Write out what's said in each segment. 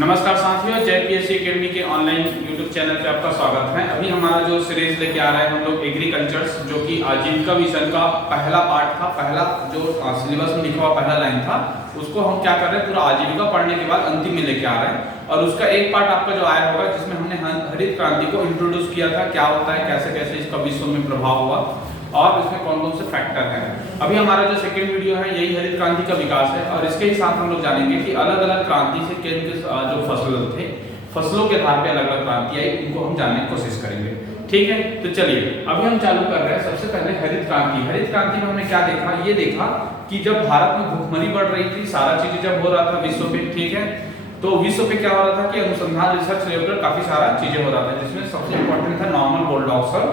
नमस्कार साथियों, जय पीएससी एकेडमी के ऑनलाइन यूट्यूब चैनल पे आपका स्वागत है। अभी हमारा जो सीरीज लेके आ रहा है हम लोग एग्रीकल्चर्स, जो कि आजीविका मिशन का पहला पार्ट था, पहला जो सिलेबस में लिखा हुआ पहला लाइन था, उसको हम क्या कर रहे हैं, पूरा आजीविका पढ़ने के बाद अंतिम में लेके आ रहे हैं। और उसका एक पार्ट आपका जो आया होगा जिसमें हमने हरित क्रांति को इंट्रोड्यूस किया था, क्या होता है, कैसे कैसे इसका विश्व में प्रभाव हुआ और इसमें कौन कौन से फैक्टर हैं। अभी हमारा जो सेकंड वीडियो है यही हरित क्रांति का विकास है, और इसके ही साथ हम लोग जानेंगे कि अलग अलग क्रांति से किन किस जो फसल थे, फसलों के आधार पे अलग अलग क्रांति आई, उनको हम जानने की कोशिश करेंगे। ठीक है, तो चलिए अभी हम चालू कर रहे हैं। सबसे पहले हरित क्रांति। हरित क्रांति में हमने क्या देखा, ये देखा कि जब भारत में भूखमरी बढ़ रही थी, सारा चीजें जब हो रहा था विश्व पे, ठीक है, तो विश्व पे क्या हो रहा था कि अनुसंधान रिसर्च रिलेटेड काफी सारा चीजें हो रहा था, जिसमें सबसे इंपॉर्टेंट था नॉर्मन बोरलॉगसर,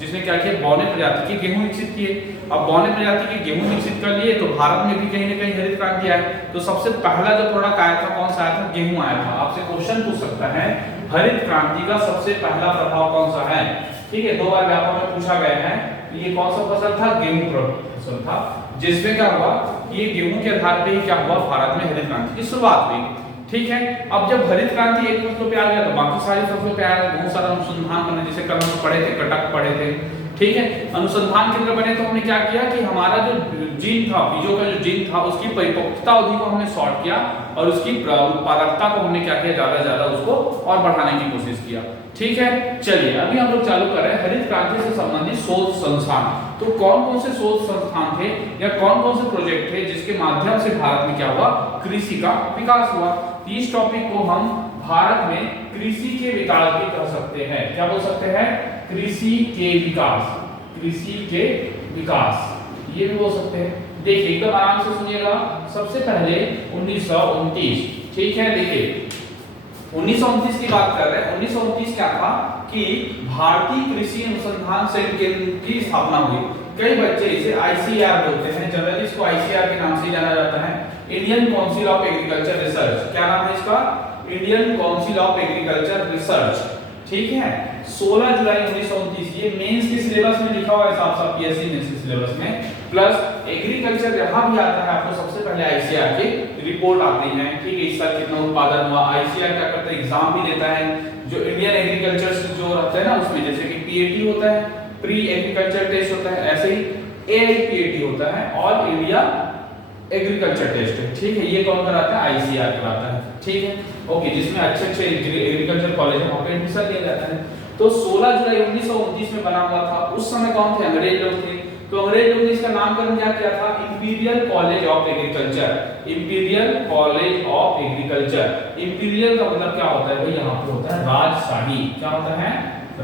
जिसने क्या किया, बौने प्रजाति के गेहूं विकसित किए। अब बौने प्रजाति के गेहूं विकसित कर लिए तो भारत में भी कहीं ना कहीं हरित क्रांति आई। तो सबसे पहला जो प्रोडक्ट आया था, कौन सा आया था, गेहूं आया था। आपसे क्वेश्चन पूछ सकता है हरित क्रांति का सबसे पहला प्रभाव कौन सा है। ठीक है, 2 बार व्यापक में पूछा गया है। ये कौन सा फसल था, गेहूं फसल था, जिसमें क्या हुआ, ये गेहूं के आधार पे ही क्या हुआ, भारत में हरित क्रांति की शुरुआत हुई। ठीक है, अब जब हरित क्रांति एक फसलों पे आ गया तो बाकी सारी फसलों पे आया, बहुत सारा अनुसंधान बने, जैसे कल हम पढ़े थे, कटक पढ़े थे। ठीक है, अनुसंधान केंद्र बने तो हमने क्या किया कि हमारा जो जीन था, बीजों का जो जीन था, उसकी परिपक्वता अवधि को हमने शॉर्ट किया और उसकी उत्पादकता को हमने क्या किया, ज्यादा ज्यादा उसको और बढ़ाने की कोशिश किया। ठीक है, चलिए अभी हम लोग चालू कर रहे हैं हरित क्रांति से संबंधित शोध संस्थान। तो कौन कौन से शोध संस्थान थे या कौन कौन से प्रोजेक्ट थे जिसके माध्यम से भारत में क्या हुआ, कृषि का विकास हुआ। इस टॉपिक को हम भारत में कृषि के विकास भी कह सकते हैं। क्या बोल सकते हैं, कृषि के विकास, कृषि के विकास, ये भी बोल सकते हैं। देखिए एकदम आराम से सुनिएगा। सबसे पहले 1929, ठीक है, देखिए 1929 की बात कर रहे हैं। 1929 क्या था कि भारतीय कृषि अनुसंधान केंद्र की स्थापना हुई। कई बच्चे इसे आईसीआर बोलते हैं, जनरली इसको आईसीआर के नाम से जाना जाता है, Indian council of agriculture research. क्या नाम है इसका, Indian council of agriculture research. ठीक है, 16 जुलाई 1929, ये मेंस के सिलेबस में लिखा हुआ है, साफ पीएससी मेंस के सिलेबस में, प्लस एग्रीकल्चर यहां भी आता है आपको। सबसे पहले आईसीआर की रिपोर्ट आती है, ठीक है, इस साल कितना उत्पादन हुआ। आईसीआर क्या करता है, एग्जाम भी लेता है, जो इंडियन एग्रीकल्चर जो रहता है ना, उसमें जैसे कि पीएटी होता है, प्री एग्रीकल्चर टेस्ट होता है, ऐसे ही एआईपीएटी होता है, ऑल इंडिया एग्रीकल्चर टेस्ट। ठीक है, ये कौन कराता है, आईसीआर कराता है। ठीक है, ओके, जिसमें अच्छे एग्रीकल्चर कॉलेज है वहां पे एडमिशन लिया जाता है। तो 16 जुलाई 1929 में बना हुआ था। उस समय कौन थे, अंग्रेज लोग थे। तो अंग्रेज लोग ने इसका नामकरण क्या किया था, imperial college of agriculture. Imperial college of agriculture. Imperial का मतलब क्या होता है भाई, यहाँ पे होता है राजशाही। क्या होता है,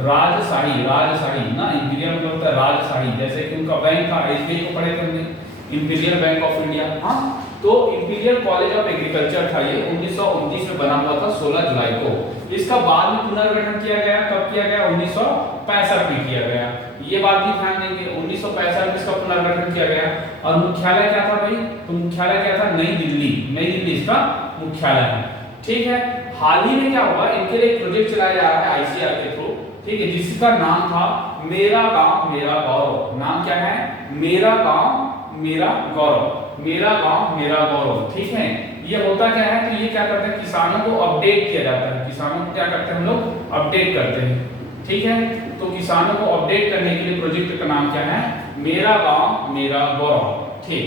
राजशाही, राजशाही ना, इंपीरियल मतलब होता है राजशाही। जैसे कि उनका बैंक था, एसबीआई को पढ़े थे हमने, इंपीरियल बैंक ऑफ इंडिया। हाँ, तो इंपीरियल कॉलेज ऑफ एग्रीकल्चर था, ये 1929 में बना हुआ था 16 जुलाई को। इसका बाद में पुनर्गठन किया गया, कब किया गया, 1965 में किया गया। ये बात भी ध्यान देंगे, 1965 में इसका पुनर्गठन किया गया। और मुख्यालय क्या था भाई, तो मुख्यालय क्या था, नई दिल्ली। नई दिल्ली इसका मुख्यालय है। ठीक है, हाल ही में क्या हुआ, इनके लिए एक प्रोजेक्ट चलाया जा रहा है आईसीआर के थ्रू, ठीक है, जिसका नाम था मेरा गांव मेरा गौरव। नाम क्या है, मेरा गांव मेरा गौरव, मेरा गांव मेरा गौरव। ठीक है, ये होता क्या है, तो ये क्या करते हैं, किसानों को अपडेट किया जाता है। किसानों को क्या करते हैं हम लोग, अपडेट करते हैं। ठीक है, तो किसानों को अपडेट करने के लिए प्रोजेक्ट का नाम क्या है, मेरा गांव मेरा गौरव। ठीक,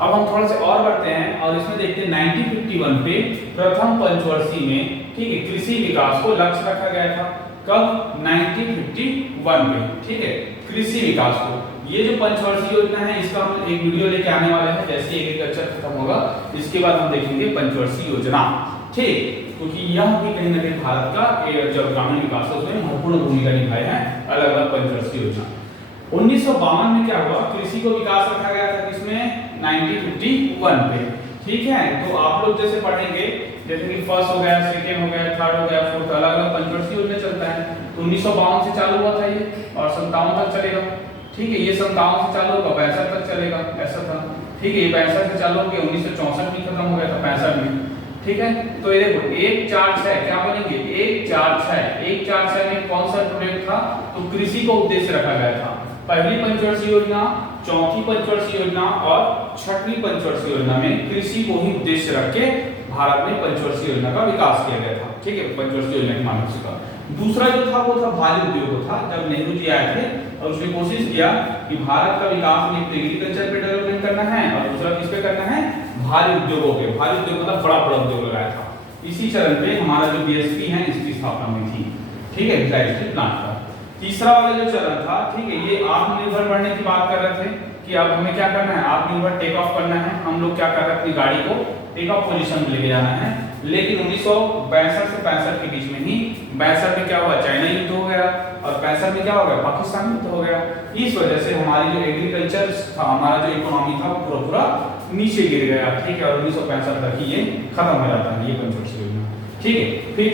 अब हम थोड़ा सा और बढ़ते हैं और इसमें देखते हैं 1951 पे प्रथम पंचवर्षीय में, ठीक है, कृषि विकास को लक्ष्य रखा गया था। कब, 1951 में। ठीक है, कृषि विकास को, ये जो पंचवर्षीय योजना है इसका हम एक वीडियो लेके आने वाले हैं, जैसे एग्रीकल्चर खत्म होगा इसके बाद हम देखेंगे पंचवर्षीय योजना। ठीक, क्योंकि यह भी कहीं ना कहीं भारत का जो ग्रामीण विकास है उसमें महत्वपूर्ण भूमिका निभाए हैं, अलग अलग पंचवर्षीय योजना। 1952 में क्या हुआ, कृषि को विकास रखा गया था, किसमें, 1951 पे। ठीक है, तो आप लोग जैसे पढ़ेंगे, जैसे कि फर्स्ट हो गया, सेकंड हो गया, थर्ड हो गया, फोर्थ, अलग अलग पंचवर्षीय योजना चलता है। तो 1952 से चालू हुआ था ये और 57 तक चलेगा। ठीक है, ये 57 से चालू होगा, 65 तक चलेगा, ऐसा था। ठीक है, ये 65 से चालू हो गया, 1964 में खत्म हो गया था, 65 में। ठीक है, तो ये देखो 1 4 6 क्या बनेंगे, 1 4 6। 1 4 6 में कौन सा प्रोजेक्ट था, तो कृषि को उद्देश्य रखा गया था। पहली पंचवर्षीय योजना, चौथी पंचवर्षीय योजना और छठवीं पंचवर्षीय योजना में कृषि को ही उद्देश्य रख के भारत में पंचवर्षीय योजना का विकास किया गया था। ठीक है, पंचवर्षीय योजना के माध्यम से था। दूसरा जो था वो था भारी उद्योग था। जब नेहरू जी आए थे और उसने कोशिश किया कि भारत का विकास में एग्रीकल्चर पे डेवलपमेंट करना है और दूसरा किस पे करना है, भारी उद्योगों पे। भारी उद्योग मतलब बड़ा बड़ा उद्योग लगाया था। इसी चरण पे हमारा जो बीएसपी है इसकी स्थापना हुई थी। ठीक है, भिलाई स्टील प्लांट का। तीसरा वाला जो चरण था, ठीक है, ये आत्मनिर्भर बनने की बात कर रहे थे कि अब हमें क्या करना है, आत्मनिर्भर टेक ऑफ करना है। हम लोग क्या कर रहे हैं, अपनी गाड़ी को टेक ऑफ पोजीशन पे लेके जाना है। लेकिन 1962 से 65 के बीच में ही 62 में क्या हुआ, चाइना युद्ध हो गया और 65 में क्या हो गया, पाकिस्तान युद्ध हो गया। इस वजह से हमारी जो एग्रीकल्चर था, हमारा जो इकोनॉमी था वो पूरा नीचे गिर गया। ठीक है, और 1965 तक ही ये खत्म हो जाता है, ये पंचवर्षीय योजना। ठीक है, फिर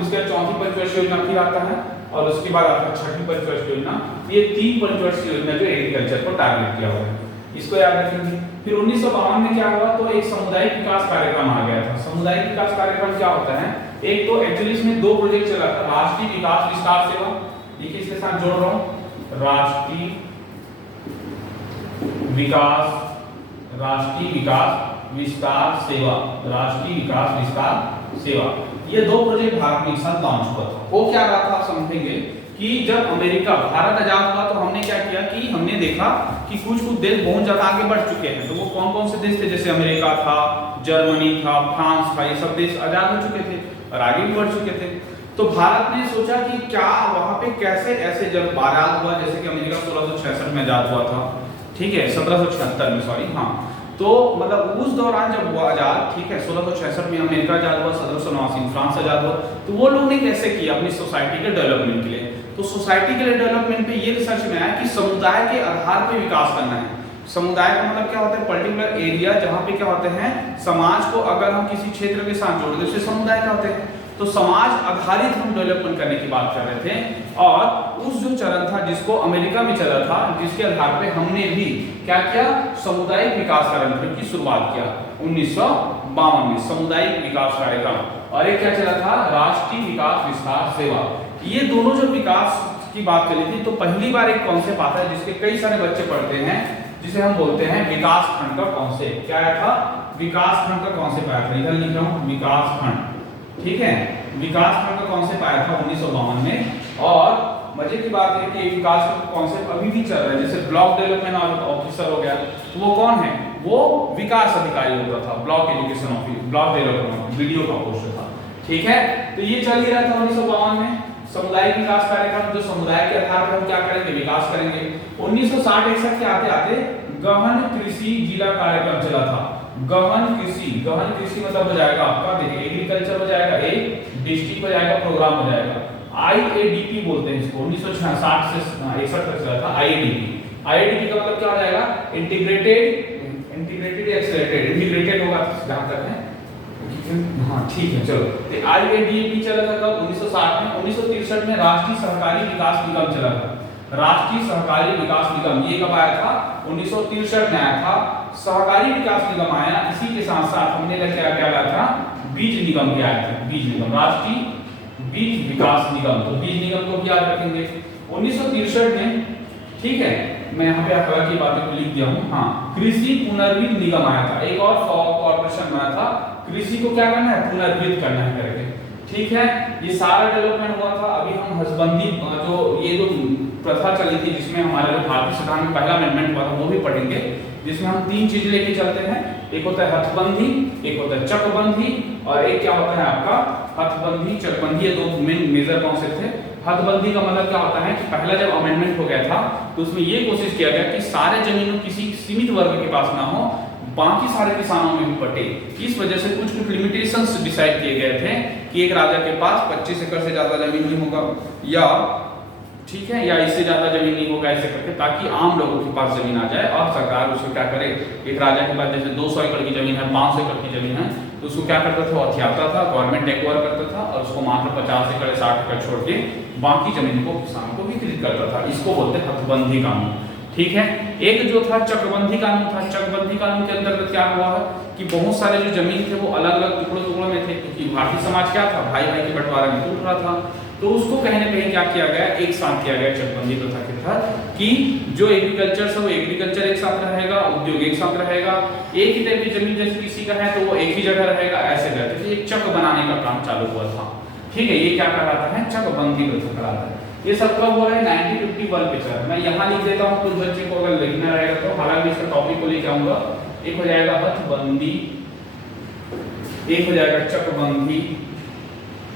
उसके चौथी पंचवर्षीय योजना फिर आता है और उसके बाद आपका छठी पंचवर्षीय योजना। ये 3 पंचवर्षीय योजना जो एग्रीकल्चर को टारगेट किया हुआ है, इसको याद रखेंगे। फिर 1952 में क्या हुआ, तो एक सामुदायिक विकास कार्यक्रम आ गया था। सामुदायिक विकास कार्यक्रम क्या होता है, एक तो एक्चुअली इसमें 2 प्रोजेक्ट चला था, राष्ट्रीय विकास विस्तार सेवा, देखिए इसके साथ जोड़ रहा हूं, राष्ट्रीय विकास विस्तार सेवा, राष्ट्रीय विकास विस्तार सेवा। ये 2 प्रोजेक्ट भारत में एक साथ लॉन्च हुआ था। वो क्या रहा था आप समझेंगे कि जब अमेरिका, भारत आजाद हुआ तो हमने क्या किया कि हमने देखा कि कुछ देश बहुत ज्यादा आगे बढ़ चुके हैं। तो वो कौन कौन से देश थे, जैसे अमेरिका था, जर्मनी था, फ्रांस था, ये सब देश आजाद हो चुके थे और आगे भी बढ़ चुके थे। तो भारत ने सोचा कि क्या वहां पे कैसे ऐसे, जब आजाद हुआ, जैसे कि अमेरिका 1666 में आजाद हुआ था, ठीक है, 1776 में, सॉरी, हाँ, तो मतलब उस दौरान जब हुआ आजाद, ठीक है, 1666 में अमेरिका आजाद हुआ, 1789 में फ्रांस आजाद हुआ, तो वो लोग ने कैसे किया अपनी सोसाइटी के डेवलपमेंट के लिए। तो सोसाइटी के लिए डेवलपमेंट पे ये रिसर्च में आया कि समुदाय के आधार पे विकास करना है। समुदाय का मतलब क्या होता है, पर्टिकुलर एरिया जहाँ पे क्या होते हैं, समाज को अगर हम किसी क्षेत्र के साथ जोड़ दें उसे समुदाय क्या होते हैं। तो समाज आधारित हम डेवलपमेंट करने की बात कर रहे थे और उस जो चरण था जिसको अमेरिका में चला था, जिसके आधार पे हमने भी क्या किया, सामुदायिक विकास कार्यक्रम की शुरुआत किया 1952 में, सामुदायिक विकास कार्यक्रम। और एक क्या चला था, राष्ट्रीय विकास विस्तार सेवा। ये दोनों जो विकास की बात करी थी, तो पहली बार एक कॉन्सेप्ट आता है जिसके कई सारे बच्चे पढ़ते हैं, जिसे हम बोलते हैं विकास खंड का कॉन्सेप्ट। क्या आया था, विकास खंड का कॉन्सेप्ट आया था, इधर लिख रहा हूं विकास खंड। ठीक है, विकास खंड का कॉन्सेप्ट आया था 1952 में। और मजे की बात है कि विकास का कॉन्सेप्ट अभी भी चल रहा है। जैसे ब्लॉक डेवलपमेंट ऑफिसर हो गया, तो वो कौन है, वो विकास अधिकारी होता था, block education office, block development video का पोस्ट था। ठीक है, तो ये चल ही रहा था 1952 में। सामुदायिक विकास कार्यक्रम, जो समुदाय के आधार पर हम क्या करेंगे, विकास करेंगे। 1960-61 के आते आते गहन कृषि जिला कार्यक्रम चला था। गहन कृषि मतलब हो जाएगा आपका, देखिए एग्रीकल्चर हो जाएगा, एक डिस्ट्रिक्ट हो जाएगा, प्रोग्राम हो जाएगा, IADP बोलते हैं इसको। 1960 से 61 तक चला था IADP का मतलब क्या हो जाएगा, इंटीग्रेटेड एक्सेलरेटेड, इंटीग्रेटेड होगा जहां तक है, हाँ ठीक है, चलो। तो IADP चला था कब, 1960 में। 1963 में राष्ट्रीय सहकारी विकास निगम चला था। राष्ट्रीय सहकारी विकास निगम ये कब आया था, 1963 में आया था। सहकारी विकास निगम आया, इसी के साथ साथ हमने क्या आया था, बीज निगम भी आया था, बीज निगम, राष्ट्रीय बीज विकास निगम। तो बीज निगम को भी याद रखेंगे 1963 में। ठीक है, मैं यहाँ पे अखबार की बातें को लिख दिया हूँ। हाँ, कृषि पुनर्वित निगम आया था, एक और कॉर्पोरेशन बना था, कृषि को क्या करना है, पुनर्वित करना है करके। ठीक है, ये सारा डेवलपमेंट हुआ था। अभी हम हसबंदी जो ये जो प्रथा चली थी, जिसमें हमारे जो भारतीय संविधान में पहला अमेंडमेंट हुआ था, वो भी पढ़ेंगे, जिसमें हम 3 चीज लेके चलते हैं। एक होता है हथबंदी, एक होता है चकबंदी और एक क्या होता है आपका हथबंदी चकबंदी। ये 2 मेन मेजर कॉन्सेप्ट थे। हथबंदी का मतलब क्या होता है कि पहला जब अमेंडमेंट हो गया था तो उसमें ये कोशिश किया गया कि सारे जमीनों किसी सीमित वर्ग के पास ना हो, बाकी सारे किसानों में भी बटे। इस वजह से कुछ लिमिटेशंस डिसाइड किए गए थे कि एक राजा के पास 25 एकड़ से ज्यादा जमीन नहीं होगा, या ठीक है, या इससे ज्यादा जमीन नहीं होगा, ऐसे करके, ताकि आम लोगों के पास जमीन आ जाए और सरकार उसको क्या करे, एक राजा के पास जैसे 200 एकड़ की जमीन है, 500 एकड़ की जमीन है, तो उसको क्या करता था, हथियाता था, गवर्नमेंट एक्वायर करता था और उसको मात्र 50 एकड़ 60 एकड़ छोड़ के बाकी जमीन को किसानों को वितरित करता था। इसको बोलते हैं हथबंदी कानून। ठीक है, एक जो था चकबंदी कानून था। चकबंदी कानून के अंतर्गत क्या हुआ है कि बहुत सारे जो जमीन थे वो अलग अलग टुकड़ों में थे, क्योंकि भारतीय समाज क्या था, भाई भाई के बंटवारे में टूट रहा था। तो उसको कहीं ना कहीं क्या किया गया, एक साथ किया गया चकबंदी प्रथा के तहत कि जो एग्रीकल्चर है वो एग्रीकल्चर एक साथ रहेगा, उद्योग एक साथ रहेगा, एक ही टाइप की जमीन जैसे किसी का है तो वो एक ही जगह रहेगा, ऐसे रहते थे। एक चक बनाने का काम चालू हुआ था, ठीक है। ये क्या कहलाता है, चकबंदी प्रथा कहलाता है। ये सब कब हो रहा है, 1951 पे चला। मैं यहाँ लिख देता हूँ, कुछ बच्चे को अगर लिखना रहेगा तो, हालांकि इसका टॉपिक को लेके आऊंगा। एक हो जाएगा हथबंदी, एक हो जाएगा चकबंदी,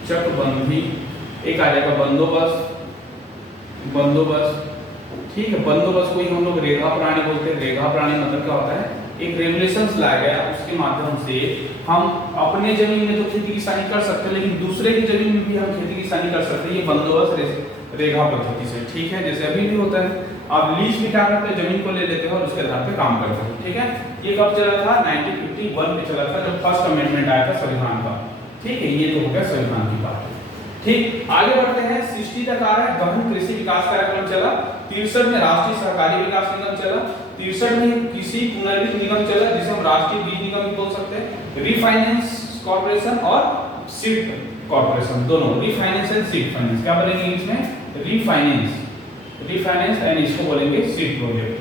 चकबंदी, एक आ जाएगा बंदोबस्त, बंदोबस्त, ठीक है। बंदोबस्त को ही हम लोग रेखा प्रणाली बोलते हैं। रेखा प्रणाली मतलब क्या होता है, एक रेगुलेशंस लाया गया, उसके माध्यम से हम अपने जमीन में तो खेती किसानी कर सकते हैं, लेकिन दूसरे की जमीन में भी हम खेती किसानी कर सकते हैं। ये बंदोबस्त रेखा पद्धति से, ठीक है, जैसे अभी भी होता है। आप लीज में क्या करते हैं, जमीन को ले लेते हैं और उसके आधार पे काम करते हैं, ठीक है। ये कब चला था, 1951 में चला था, जब फर्स्ट अमेंडमेंट आया था संविधान का, ठीक है। ये तो हो गया संविधान की बात, ठीक। आगे बढ़ते हैं, 60 तक आ रहा है गहन कृषि विकास कार्यक्रम चला, 63 में राष्ट्रीय सहकारी विकास निगम चला, 63 में कृषि पुनर्वित्त निगम चला, जिसे हम राष्ट्रीय बीज निगम भी बोल सकते हैं, रिफाइनेंस कॉर्पोरेशन और सीड कॉर्पोरेशन, दोनों रिफाइनेंस एंड सीड फाइनेंस, क्या बोलेंगे इंग्लिश में, रिफाइनेंस, रिफाइनेंस एंड इसको बोलेंगे सीड प्रोजेक्ट,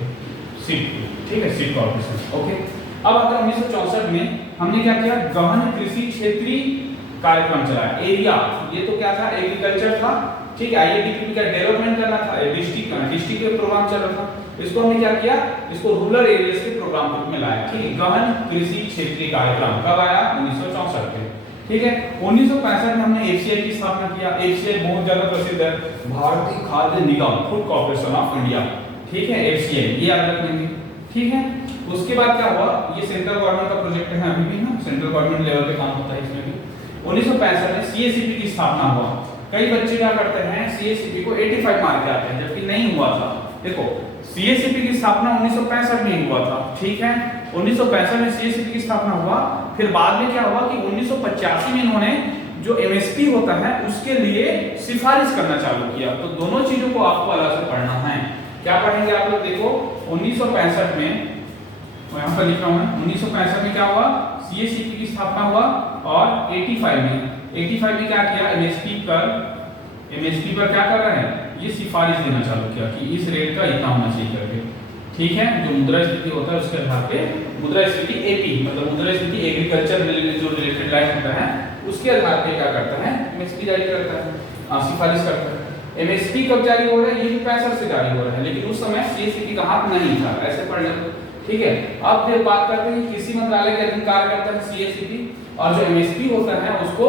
सीड, ठीक है, सीड कॉर्पोरेशन, ओके। अब अगर 1964 में हमने क्या किया, गहन कृषि क्षेत्रीय कार्यक्रम चलाया, एरिया, ये तो क्या था, एग्रीकल्चर था, ठीक है। आईएडीपी का डेवलपमेंट करना था, डिस्ट्रिक्ट के प्रोग्राम चल रहा था, इसको हमने क्या किया, इसको रूरल एरियाज के प्रोग्राम में लाया, ठीक है। गहन कृषि क्षेत्रीय कार्यक्रम कब आया, 1964 में, ठीक है। 1965 में हमने एफसीआई की स्थापना किया। एफसीआई बहुत ज्यादा प्रसिद्ध है, भारतीय खाद्य निगम, फूड कॉर्पोरेशन ऑफ इंडिया, ठीक है, एफसीआई, ये याद रखेंगे, ठीक है। उसके बाद क्या हुआ, ये सेंट्रल गवर्नमेंट का प्रोजेक्ट है, अभी भी ना सेंट्रल गवर्नमेंट लेवल पे काम होता है इसमें भी। 1965 में सीएसीपी की स्थापना हुआ। कई बच्चे क्या करते हैं, सीएसीपी को 85 मार्क के आते हैं, जबकि नहीं हुआ था। देखो, सीएसीपी की स्थापना 1965 में ही हुआ था, ठीक है। 1965 में सीएसीपी की स्थापना हुआ, फिर बाद में क्या हुआ कि 1985 में इन्होंने जो एमएसपी होता है उसके लिए सिफारिश करना चालू किया। तो दोनों चीजों को आपको अलग से पढ़ना है। क्या पढ़ेंगे आप लोग, देखो 1965 में, यहाँ पर लिख रहा हूँ, 1965 में क्या हुआ, सीएसीपी की स्थापना हुआ, और 85 में क्या किया, एमएसपी पर क्या कर रहे हैं, ये सिफारिश देना चालू किया कि इस रेट का इतना होना चाहिए करके, ठीक है। जो मुद्रास्फीति होता है उसके आधार पे, मुद्रास्फीति एपी मतलब मुद्रास्फीति एग्रीकल्चर जो रिलेटेड लाइन होता है उसके आधार पे क्या करता है, एमएसपी जारी करता है, सिफारिश करता है। एमएसपी कब जारी हो रहा है, ये भी 65 से जारी हो रहा है, लेकिन उस समय सीएसीपी का हाथ नहीं था, ऐसे पढ़ लेते, ठीक है। अब फिर बात करते हैं कृषि मंत्रालय के अधीन कार्य करता है सीएसीपी, और जो एमएसपी होता है उसको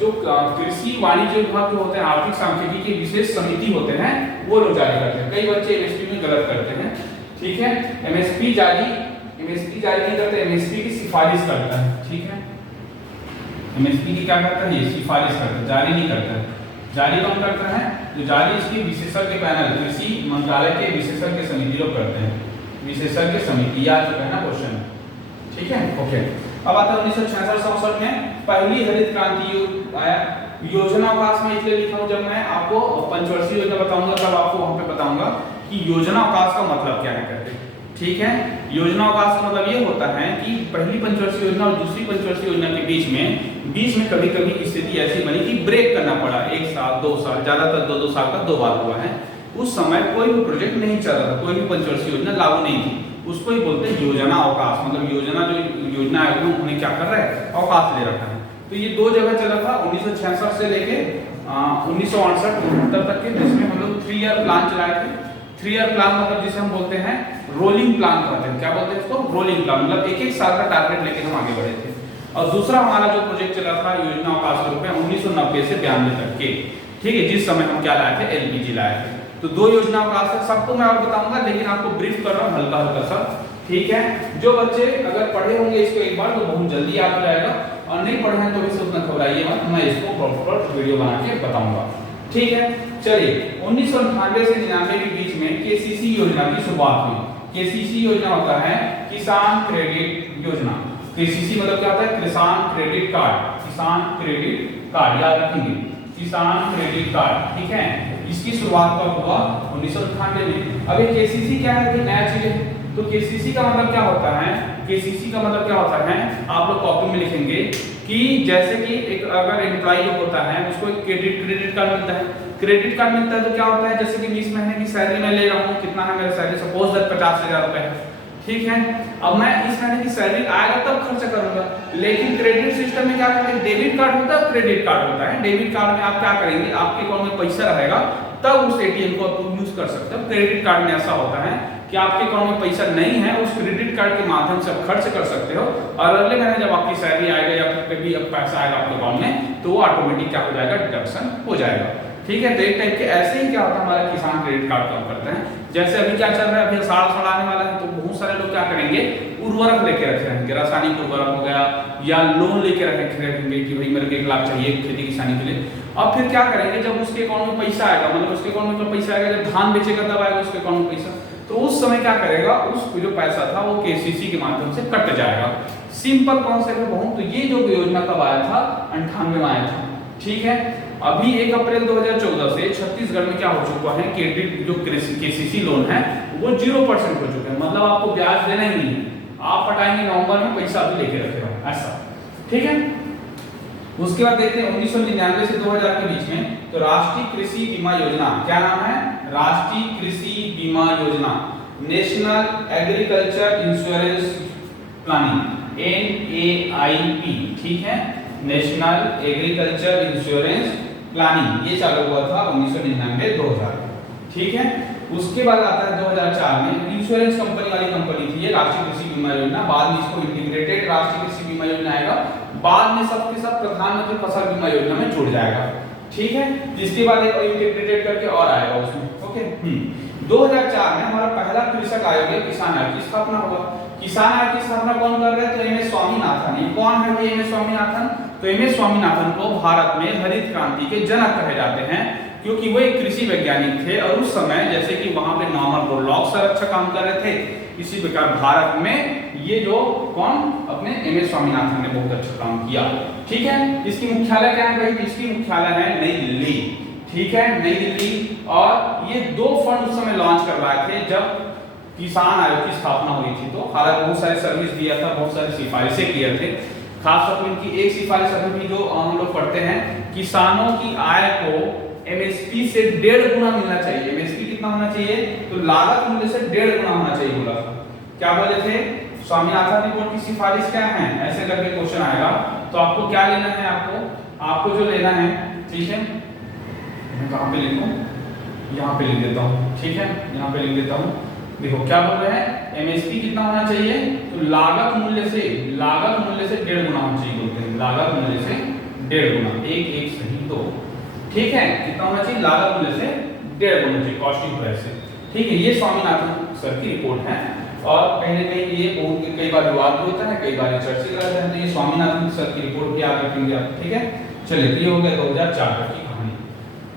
जो कृषि वाणिज्य विभाग जो होते हैं, आर्थिक सांख्यिकी के विशेष समिति होते हैं, वो लोग जारी करते हैं। कई बच्चे एमएसपी में गलत करते हैं, ठीक है। एमएसपी जारी नहीं करते, एमएसपी की सिफारिश करता है, ठीक है। एमएसपी की क्या करता है, ये सिफारिश करता है, जारी नहीं करता है। जारी कौन करता है, जो जारी इसकी विशेषज्ञ पैनल, कृषि मंत्रालय के विशेषज्ञ समिति लोग करते हैं, विशेषज्ञ समिति, याद रखना है ना क्वेश्चन, ठीक है, ओके। अब आता है 1966 में पहली हरित क्रांति आया। योजना अवकाश में इसलिए लिखा हूं, जब मैं आपको पंचवर्षीय योजना बताऊंगा तब आपको वहां पे बताऊंगा कि योजना अवकाश का मतलब क्या है करके, ठीक है। योजना अवकाश का मतलब ये होता है कि पहली पंचवर्षीय योजना और दूसरी पंचवर्षीय योजना के बीच में कभी कभी स्थिति ऐसी बनी कि ब्रेक करना पड़ा, 1 साल 2 साल, ज्यादातर 2 साल का 2 बार हुआ है। उस समय कोई भी प्रोजेक्ट नहीं चल रहा था, कोई भी पंचवर्षीय योजना लागू नहीं थी, उसको ही बोलते हैं योजना अवकाश। मतलब योजना आयोग में उन्हें क्या कर रहा है, अवकाश ले रखा है। तो ये 2 जगह चला था, 1966 से लेके 1968 तक के, जिसमें हम लोग 3 ईयर प्लान चलाए थे। 3 ईयर प्लान मतलब जिसे हम बोलते हैं रोलिंग प्लान कहते हैं, क्या बोलते हैं इसको, रोलिंग प्लान, मतलब 1-1 साल का टारगेट लेके हम आगे बढ़े थे। और दूसरा हमारा जो प्रोजेक्ट चला था योजना अवकाश के रूप में 1990 से 92 तक के, ठीक है, जिस समय हम क्या लाए थे, एलपीजी लाए थे। तो 2 योजना अवकाश है, सबको मैं आपको बताऊंगा, लेकिन आपको ब्रीफ कर रहा हूँ हल्का सा, ठीक है। जो बच्चे अगर पढ़े होंगे इसको एक बार तो बहुत जल्दी याद हो जाएगा, और नहीं पढ़े हैं तो भी उतना घबराइए मत, मैं इसको प्रॉपर वीडियो बना के बताऊंगा, ठीक है। चलिए 1998 से 99 के बीच में केसीसी योजना की शुरुआत हुई। केसीसी योजना होता है किसान क्रेडिट योजना। केसीसी मतलब क्या होता है, किसान क्रेडिट कार्ड, किसान क्रेडिट कार्ड, याद रखेंगे, किसान क्रेडिट कार्ड, ठीक है। इसकी शुरुआत कब हुआ, 1998 में। अब ये केसीसी क्या है, कोई नया चीज है। तो केसीसी का मतलब क्या होता है, केसीसी का मतलब क्या होता है, आप लोग कॉपी में लिखेंगे कि जैसे कि एक अगर एम्प्लॉय जो होता है उसको एक क्रेडिट कार्ड मिलता है। क्रेडिट कार्ड मिलता है तो क्या होता है, जैसे कि 20 महीने की सैलरी मैं ले रहा हूँ, कितना है मेरा सैलरी, सपोज दैट 50,000 रुपए है, ठीक है। अब मैं इस महीने की सैलरी आएगा तब खर्च करूंगा, लेकिन क्रेडिट सिस्टम में क्या करते हैं, डेबिट कार्ड होता है, क्रेडिट कार्ड होता है। डेबिट कार्ड में आप क्या करेंगे, आपके अकाउंट में पैसा रहेगा तब उस एटीएम को आप यूज कर सकते हो। क्रेडिट कार्ड में ऐसा होता है कि आपके अकाउंट में पैसा नहीं है, उस क्रेडिट कार्ड के माध्यम से आप खर्च कर सकते हो, और अगले महीने जब आपकी सैलरी आएगा या फिर कभी पैसा आएगा आपके अकाउंट में तो वो ऑटोमेटिक क्या हो जाएगा, डिडक्शन हो जाएगा, ठीक है। तो एक टाइप के ऐसे ही क्या होता है, हमारा किसान क्रेडिट कार्ड काम करते हैं। जैसे अभी क्या चल रहा है, अभी आषाढ़ आने वाला है, तो बहुत सारे लोग क्या करेंगे, उर्वरक लेके रखे रहेंगे, रासायनिक उर्वरक हो गया, या लोन लेके रखेंगे कि भाई मेरे को 1 लाख चाहिए खेती किसानी के लिए। अब फिर क्या करेंगे, जब उसके अकाउंट में पैसा आएगा, मतलब उसके अकाउंट में जब पैसा आएगा, जब धान बेचेगा तब आएगा उसके अकाउंट में पैसा, तो उस समय क्या करेगा, उस जो पैसा था वो केसीसी के माध्यम से कट जाएगा। सिंपल कॉन्सेप्ट है बहुत। तो ये जो योजना कब आया था, 98 में आया था, ठीक है। अभी 1 अप्रैल 2014 से छत्तीसगढ़ में क्या हो चुका है, क्रेडिट जो केसीसी लोन है वो 0% हो चुका है, मतलब आपको ब्याज देना ही नहीं है, आप पटाएंगे नवंबर में, पैसा अभी लेके रखे हो ऐसा, ठीक है। उसके बाद देखते हैं 1999 से 2000 के बीच में, तो राष्ट्रीय कृषि बीमा योजना, क्या नाम है, राष्ट्रीय कृषि बीमा योजना, national agriculture insurance planning, NAIP, ठीक है, नेशनल एग्रीकल्चर इंश्योरेंस प्लानिंग, ये चालू हुआ था 1999-2000, ठीक है। उसके बाद आता है 2004 में, इंश्योरेंस कंपनी वाली कंपनी थी ये राष्ट्रीय कृषि बीमा योजना, बाद में इसको इंटीग्रेटेड राष्ट्रीय कृषि बीमा योजना आएगा, बाद में सबके सब प्रधानमंत्री फसल बीमा योजना में जुड़ जाएगा, ठीक है। जिसके बाद एक इंटीग्रेटेड करके और आएगा उसमें, ओके। 2004 में हमारा पहला कृषक आयोग या किसान आयोग की स्थापना हुआ। किसान आयोग की स्थापना कौन कर रहे हैं, तो एमएस स्वामीनाथन। ये कौन है भाई एमएस स्वामीनाथन, तो एमएस स्वामीनाथन को भारत में हरित क्रांति के जनक कहे जाते हैं, क्योंकि वो एक कृषि वैज्ञानिक थे, और उस समय जैसे कि वहां पे नॉर्मल बोरलॉग सर अच्छा काम कर रहे थे, इसी प्रकार भारत में ये जो कौन अपने एमएस स्वामीनाथन ने बहुत अच्छा काम किया, ठीक है। इसकी मुख्यालय क्या है भाई, इसकी मुख्यालय है नई दिल्ली, ठीक है, नई दिल्ली। और ये 2 फंड उस समय लॉन्च करवाए थे जब किसान आयोग की स्थापना हुई थी, तो हालांकि बहुत सारे सर्विस दिया था, बहुत सारी सिफारिशें किए थे। खासतौर पर इनकी एक सिफारिश अभी जो हम लोग पढ़ते हैं, किसानों की आय को एमएसपी से 1.5 गुना मिलना चाहिए। एमएसपी कितना होना चाहिए, तो लागत मूल्य से 1.5 गुना होना चाहिए बोला था। क्या बोले थे, स्वामीनाथन रिपोर्ट की सिफारिश क्या है, ऐसे करके क्वेश्चन आएगा, तो आपको क्या लेना है, आपको जो लेना है, ठीक है, मैं कहां पे लिखूं, यहां पे लिख देता हूं, ठीक है, यहां पे लिख देता हूं। देखो क्या बोल रहे हैं, एमएसपी कितना होना चाहिए, तो लागत मूल्य से 1.5 गुना होना चाहिए बोलते हैं, लागत मूल्य से 1.5 गुना, 1 सही 2, ठीक है, कितना होना चाहिए, लागत मूल्य से 1.5 गुना चाहिए, कॉस्टिंग प्राइस से, ठीक है। ये स्वामीनाथन सर की रिपोर्ट है, और कहीं ना कहीं ये बहुत कई बार विवाद भी होता है, कई बार चर्चित रहता है, तो ये स्वामीनाथन सर की रिपोर्ट भी याद रखेंगे आप, ठीक है। चलिए, ये हो गया 2004 तक की कहानी,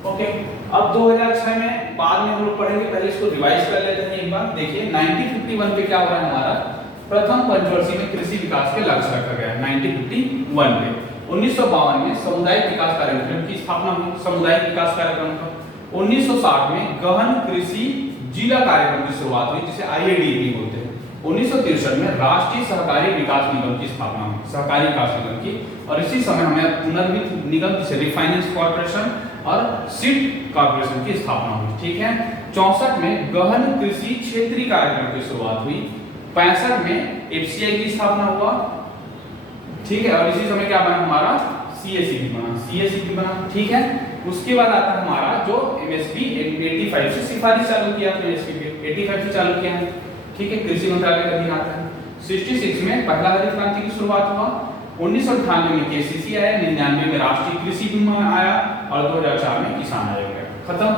ओके। अब 2006 में बाद में हम लोग पढ़ेंगे, पहले इसको रिवाइज कर लेते हैं एक बार। देखिए 1951 पे क्या हुआ है, हमारा प्रथम पंचवर्षीय में कृषि विकास के लक्ष्य रखा गया है 1951 में। 1952 में सामुदायिक विकास कार्यक्रम की स्थापना हुई, सामुदायिक विकास कार्यक्रम का। 1960 में गहन कृषि जिला कार्यक्रम की शुरुआत हुई, जिसे IADP बोलते हैं। 1963 में राष्ट्रीय सहकारी विकास निगम की स्थापना हुई, सहकारी विकास निगम की, और इसी समय हमें पुनर्वित निगम जिसे रिफाइनेंस कॉर्पोरेशन और सीड कॉर्पोरेशन की स्थापना हुई, ठीक है। 64 में गहन कृषि क्षेत्रीय कार्यक्रम की शुरुआत हुई। 65 में FCI की स्थापना हुआ, ठीक है, और इसी समय क्या बना हमारा CACP बना, ठीक है। उसके बाद आता है हमारा जो MSP 85 से सिफारिश चालू किया, तो MSP 85 से चालू किया है, ठीक है, कृषि मंत्रालय का अधीन आता है। 66 में पहला हरित क्रांति की शुरुआत हुआ। 1998 में KCC आया, 99 में राष्ट्रीय कृषि बीमा आया, और 2004 में किसान आयोग आया, खत्म।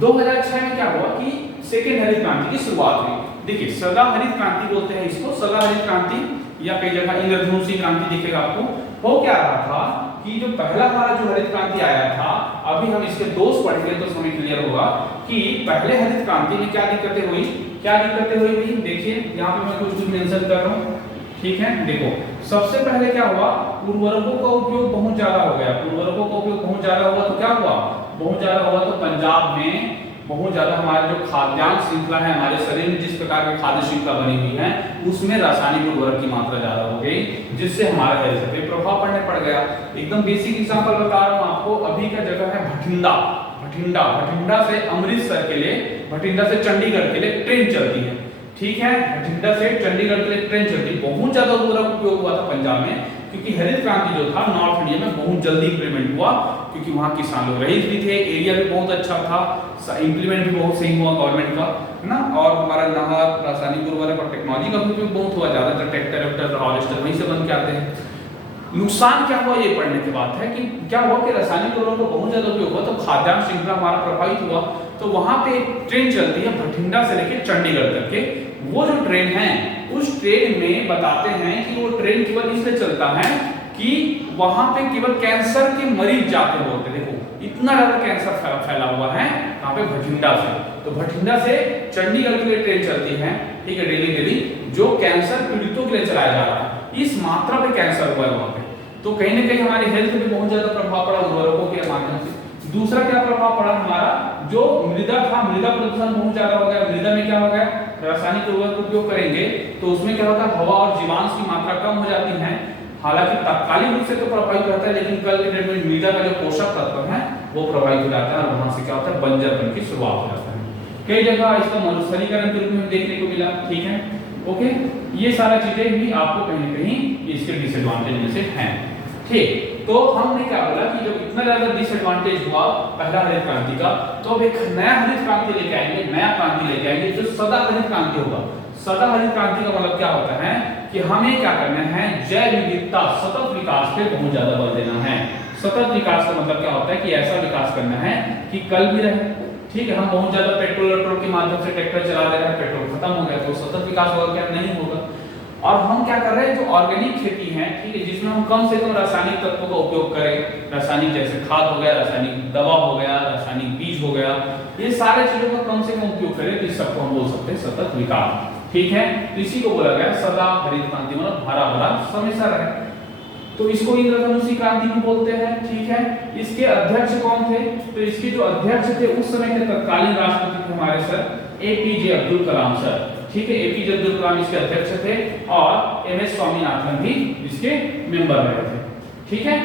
2006 में क्या हुआ कि सेकेंड हरित क्रांति की शुरुआत हुई। देखिए सदा हरित क्रांति बोलते हैं इसको, सदा हरित क्रांति, या कई जगह इंद्रधनुषी क्रांति दिखेगा आपको। हो क्या रहा था कि जो पहला हमारा जो हरित क्रांति आया था, अभी हम इसके दोष पढ़ेंगे तो हमें क्लियर होगा कि पहले हरित क्रांति में क्या दिक्कतें हुई भाई। देखिए यहाँ पे मैं कुछ मेंशन कर रहा हूँ, ठीक है। देखो सबसे पहले क्या हुआ, उर्वरकों का उपयोग बहुत ज्यादा हो गया। उर्वरकों का उपयोग बहुत ज्यादा हुआ तो क्या हुआ, बहुत ज्यादा हुआ तो पंजाब में बहुत ज्यादा हमारे जो खाद्यान्न श्रृंखला है, हमारे शरीर में जिस प्रकार की खाद्य श्रृंखला बनी हुई है उसमें रासायनिक उर्वरक की मात्रा ज्यादा हो गई, जिससे हमारे हेल्थ पे प्रभाव पड़ने पड़ गया। एकदम बेसिक एग्जांपल बता रहा हूँ आपको। अभी का जगह है भटिंडा। भटिंडा से अमृतसर के लिए, भटिंडा से चंडीगढ़ के लिए ट्रेन चलती है, ठीक है। भटिंडा से चंडीगढ़ के लिए ट्रेन चलती है। बहुत ज्यादा उर्वरक उपयोग हुआ था पंजाब में, क्योंकि हरित क्रांति जो था नॉर्थ इंडिया में बहुत जल्दी इंप्लीमेंट हुआ, क्योंकि वहाँ किसान लोग रईस भी थे, एरिया भी बहुत अच्छा था, इंप्लीमेंट भी बहुत सही हुआ गवर्नमेंट का, है ना। और हमारा नहर, रासायनिक उर्वरक और टेक्नोलॉजी का भी उपयोग बहुत हुआ, ज्यादातर ट्रैक्टर हार्वेस्टर वहीं से बन के आते हैं। नुकसान क्या हुआ ये पढ़ने के बाद है कि क्या हुआ कि रासायनिक उर्वरक का बहुत ज्यादा उपयोग हुआ तो खाद्यान्न श्रृंखला हमारा प्रभावित हुआ। तो वहां पे एक ट्रेन चलती है भटिंडा से लेकर चंडीगढ़ तक के। वो जो ट्रेन है उस ट्रेन में बताते हैं कि वो ट्रेन केवल इसलिए चलता है कि वहां पे केवल कैंसर के मरीज जाते होते। देखो इतना ज्यादा कैंसर फैला हुआ है वहां पे भटिंडा से। तो भटिंडा से चंडीगढ़ के लिए ट्रेन चलती है, ठीक है, डेली जो कैंसर पीड़ितों के लिए चलाया जा रहा है। इस मात्रा पे कैंसर हुआ है वहां पे, तो कहीं ना कहीं हमारी हेल्थ पे बहुत ज्यादा प्रभाव पड़ा उर्वरकों के माध्यम से। दूसरा क्या प्रभाव पड़ा, हमारा जो मृदा था, मृदा प्रदूषण बहुत ज्यादा हो गया। मृदा में क्या हो गया, रासायनिक उर्वरक उपयोग करेंगे तो उसमें क्या होता है, हवा और जीवांश की मात्रा कम हो जाती है। हालांकि तात्कालिक रूप से तो प्रभावित रहता है, लेकिन कल के डेट में मृदा का जो पोषक तत्व है वो प्रभावित हो जाता है और वहां से क्या होता है, बंजरपन की शुरुआत हो जाता है। कई जगह इसका मरुस्थलीकरण के रूप में देखने को मिला, ठीक है, ओके। ये सारा चीजें भी आपको कहीं ना कहीं इसके डिसएडवांटेज में से हैं, ठीक। तो हमने क्या बोला कि जब इतना ज्यादा डिसएडवांटेज हुआ पहला हरित क्रांति का, तो अब एक नया हरित क्रांति लेके आएंगे, नया क्रांति लेके आएंगे जो सदा हरित क्रांति होगा। सदा हरित क्रांति का मतलब क्या होता है कि हमें क्या करना है, जैव विविधता, सतत विकास पे बहुत ज्यादा बल देना है। सतत विकास का मतलब क्या होता है कि ऐसा विकास करना है कि कल भी रहे, ठीक है। हम बहुत ज्यादा पेट्रोल के माध्यम से ट्रैक्टर चला रहे हैं, पेट्रोल खत्म हो गया तो सतत विकास होगा क्या, नहीं होगा। और हम क्या कर रहे हैं, जो ऑर्गेनिक खेती है, ठीक है, जिसमें हम कम से कम रासायनिक तत्वों का उपयोग करें, रासायनिक जैसे खाद हो गया, रासायनिक दवा हो गया, रासायनिक बीज हो गया, ये सारे चीजों का कम से कम उपयोग करें, तो इस सबको हम बोल सकते हैं सतत विकास, ठीक है। तो इसी को बोला गया सदा हरित क्रांति, मतलब हरा भरा हमेशा रहे। तो इसको इंद्रधनुषी क्रांति भी बोलते हैं, ठीक है। इसके अध्यक्ष कौन थे, तो इसके जो अध्यक्ष थे उस समय के तत्कालीन राष्ट्रपति थे हमारे sir APJ Abdul Kalam sir, ठीक है। एपीजे अब्दुल कलाम इसके अध्यक्ष थे और एमएस स्वामीनाथन भी इसके मेंबर रहे थे, ठीक है,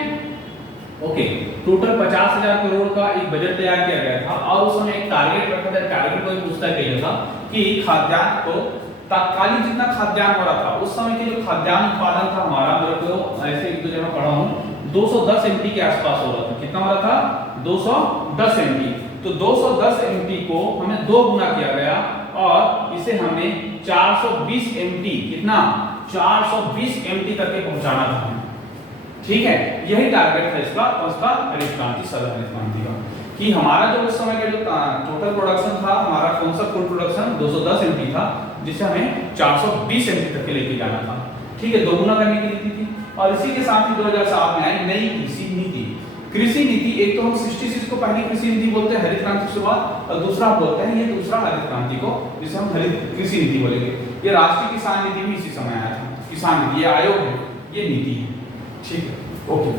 ओके। टोटल 50,000 करोड़ का एक बजट तैयार किया गया था और उस समय एक टारगेट रखा था। टारगेट को पूछता गया था कि खाद्यान्न को तात्कालिक जितना खाद्यान्न हो रहा था उस समय के जो खाद्यान्न उत्पादन था हमारा, मेरे को ऐसे एक दो जगह पढ़ा हूं, 210 एमटी के आसपास हो रहा था। कितना हो रहा था, 210 एमटी। तो 210 एमटी को हमें 2 गुना किया गया और इसे हमने 420 एमटी, कितना, 420 एमटी तक के पहुंचाना था, ठीक है। यही टारगेट था इसका, उसका हरित क्रांति, सदा हरित क्रांति का, कि हमारा जो उस समय का जो टोटल प्रोडक्शन था हमारा, कौन सा फूड प्रोडक्शन 210 एमटी था, जिसे हमें 420 एमटी तक के लेके जाना था, ठीक है, 2 गुना करने की नीति थी। और इसी के साथ ही 2007 में आई नई कृषि नीति। कृषि नीति, एक तो हम 66 को पहली कृषि नीति बोलते हैं, हरित क्रांति की शुरुआत, और दूसरा बोलते हैं ये दूसरा हरित क्रांति को, जिसे हम हरित कृषि नीति बोलेंगे। ये राष्ट्रीय किसान नीति भी इसी समय आया था, किसान नीति, ये आयोग है, ये नीति है, ठीक है, ओके।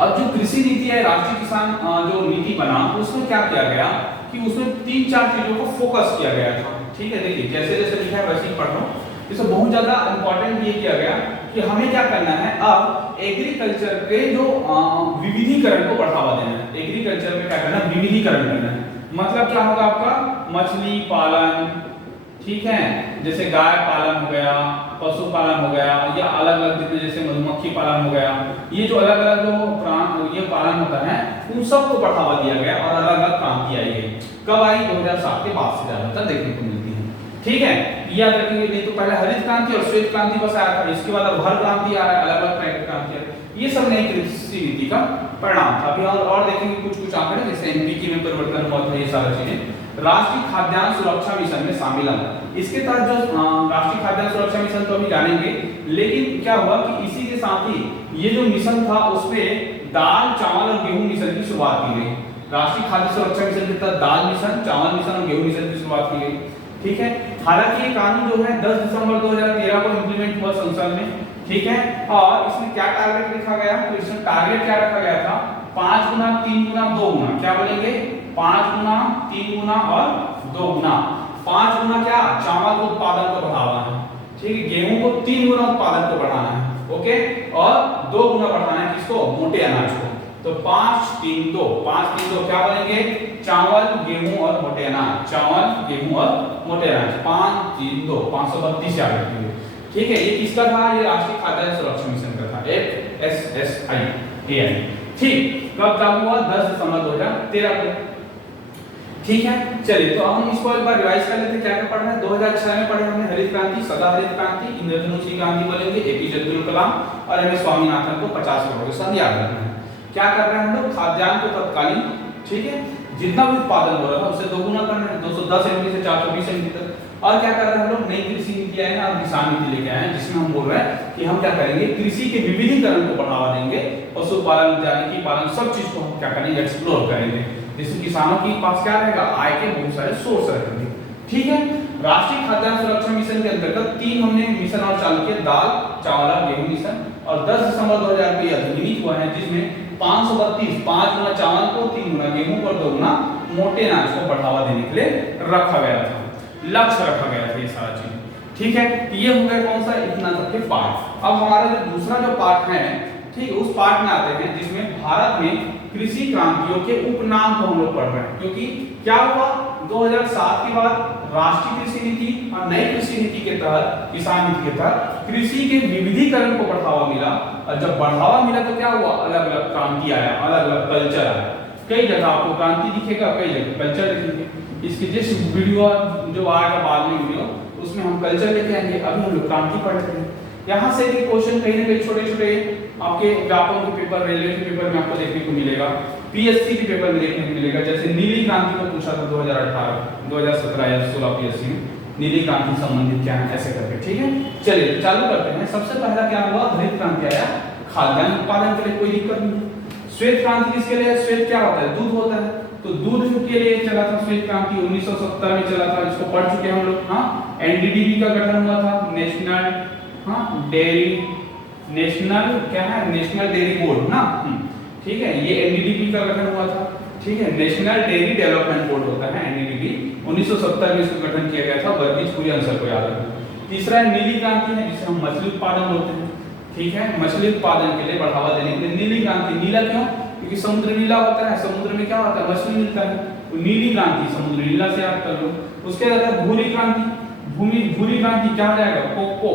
अब जो कृषि नीति है, राष्ट्रीय किसान जो नीति बना, उसमें क्या किया गया कि उसमें 3-4 चीजों को फोकस किया गया था, ठीक है। देखिए जैसे जैसे लिखा है वैसे ही पढ़ रहा हूँ। इसमें बहुत ज्यादा इंपॉर्टेंट ये किया गया कि हमें क्या करना है, अब एग्रीकल्चर के जो विविधीकरण को बढ़ावा देना है। एग्रीकल्चर में क्या करना है, विविधीकरण करना है। मतलब क्या होगा आपका, मछली पालन, ठीक है, जैसे गाय पालन हो गया, पशुपालन हो गया, या अलग अलग जितने जैसे मधुमक्खी पालन हो गया, ये जो अलग अलग जो ये पालन होता है उन सबको बढ़ावा दिया गया और अलग अलग क्रांति आई है। कब आई, 2007 के बाद से ज्यादातर देखने को मिलती है, ठीक है। याद रखेंगे, नहीं तो पहले हरित क्रांति और श्वेत क्रांति बस आया था, इसके बाद अब हर क्रांति आ रहा है, अलग अलग तरह की क्रांति है। ये सब नई कृषि नीति का परिणाम था। अभी हम और देखेंगे कुछ आंकड़े, जैसे एनपीके में परिवर्तन हुआ था, ये सारी चीजें राष्ट्रीय खाद्यान्न सुरक्षा मिशन में शामिल है। इसके तहत जो राष्ट्रीय खाद्यान्न सुरक्षा मिशन तो अभी जानेंगे, लेकिन क्या हुआ कि इसी के साथ ही ये जो मिशन था उसमें दाल, चावल और गेहूं मिशन की शुरुआत की गई। राष्ट्रीय खाद्य सुरक्षा मिशन के तहत दाल मिशन, चावल मिशन और गेहूं मिशन की शुरुआत की गई, ठीक है। हालांकि ये कानून जो है 10 दिसंबर 2013 को इंप्लीमेंट हुआ संसद में, ठीक है। और इसमें क्या टारगेट लिखा गया, तो इसमें टारगेट क्या रखा गया था, 5 गुना, 3 गुना, 2 गुना, क्या बोलेंगे, 5 गुना, 3 गुना और 2 गुना। 5 गुना क्या, चावल के उत्पादन को बढ़ाना है, ठीक है, गेहूं को 3 गुना उत्पादन को बढ़ाना है, ओके, और 2 गुना बढ़ाना है किसको, मोटे अनाज को। तो 5 3 2, 5 3 2 क्या बनेंगे, चावल, गेहूं और मोटे अनाज, चावल, गेहूं और मोटे अनाज। 5 3 2 532 याद रखेंगे, ठीक है। ये किसका था, ये राष्ट्रीय खाद्यान्न सुरक्षा मिशन का था, FSSAI, ठीक। कब लागू हुआ, 10 दिसंबर 2013 को, ठीक है। चलिए तो हम इसको एक बार रिवाइज कर लेते हैं, क्या क्या पढ़ रहे हैं। 2006 में पढ़े हमने हरित क्रांति, सदा हरित क्रांति, इंद्रधनुष की क्रांति बोलेंगे, APJ अब्दुल कलाम और MS स्वामीनाथन को 50 करोड़ सब याद रखना है। क्या कर रहे हैं हम लोग, खाद्यान्न को तत्कालीन, ठीक है, जितना भी उत्पादन हो रहा था उससे 2 गुना करना है, 210 MT से 420 MT तक। और क्या कर रहे हैं हम लोग, नई कृषि नीति आई है और किसान नीति लेके आए हैं, जिसमें हम बोल रहे हैं कि हम क्या करेंगे, कृषि के विविधीकरण को बढ़ावा देंगे, पशुपालन, उद्यानिकी पालन, सब चीज को हम क्या करेंगे, एक्सप्लोर करेंगे, जिससे किसानों के पास क्या रहेगा, आय के बहुत सारे सोर्स रहेंगे, ठीक है। राष्ट्रीय खाद्यान्न सुरक्षा मिशन के अंतर्गत 3 हमने मिशन और चालू किए, दाल, चावल और गेहूं मिशन, और 10 दिसंबर 2000 को यह अधिनियमित हुआ है, जिसमें 532, 5 गुना चावल को, 3 गुना गेहूं को और 2 गुना मोटे अनाज को बढ़ावा देने के लिए रखा गया था, लक्ष्य रखा गया था, ये सारा चीज, ठीक है। ये हो गया कौन सा, इतना तक के पार्ट। अब हमारा जो दूसरा जो पार्ट है, ठीक, उस पार्ट में आते हैं जिसमें भारत में कृषि क्रांतियों के उपनाम को हम लोग पढ़ रहे हैं, क्योंकि क्या हुआ, 2007 के बाद राष्ट्रीय कृषि नीति और नई कृषि नीति के तहत, किसान नीति के तहत कृषि के विविधीकरण को बढ़ावा मिला, और जब बढ़ावा मिला तो क्या हुआ, अलग अलग क्रांति आया, अलग अलग कल्चर आया। कई जगह आपको क्रांति दिखेगा, कई जगह कल्चर दिखेंगे। इसके जिस वीडियो जो आएगा बाद में वीडियो, उसमें हम कल्चर लेके आएंगे, अभी हम लोग क्रांति पढ़ रहे हैं। यहाँ से भी क्वेश्चन कहीं ना कहीं छोटे छोटे आपके व्यापकों के पेपर, रेलवे के पेपर में आपको देखने को मिलेगा, PSC के पेपर में देखने को मिलेगा। जैसे नीली क्रांति को पूछा था 2018, 2017 या 16 PSC में, नीली क्रांति संबंधित क्या है, ऐसे करके, ठीक है। चलिए चालू करते हैं। सबसे पहला क्या हुआ, हरित क्रांति आया, खाद्यान्न उत्पादन के लिए, कोई दिक्कत नहीं। श्वेत क्रांति किसके लिए, श्वेत क्या होता है, दूध होता है, तो दूध के लिए चला था श्वेत क्रांति, 1970 में चला था, इसको पढ़ चुके हैं हम लोग। हाँ, NDDB का गठन हुआ था, नेशनल, हाँ, डेयरी, नेशनल क्या है, नेशनल डेयरी बोर्ड ना, ठीक है, ये NDDB का गठन हुआ था, ठीक है, नेशनल डेयरी डेवलपमेंट बोर्ड होता है NDDB, 1970 में इसका गठन किया गया था। वर्गीज पूरी आंसर को याद रखना। तीसरा है नीली क्रांति है, जिसे हम मछली उत्पादन बोलते हैं, ठीक है, मछली उत्पादन के लिए बढ़ावा देने के लिए नीली क्रांति। नीला क्यों, क्योंकि समुद्र नीला होता है, समुद्र में क्या होता है, मछली मिलता है, तो नीली क्रांति समुद्र नीला से याद कर लो। उसके बाद है भूरी क्रांति, भूरी क्रांति क्या हो जाएगा, कोको,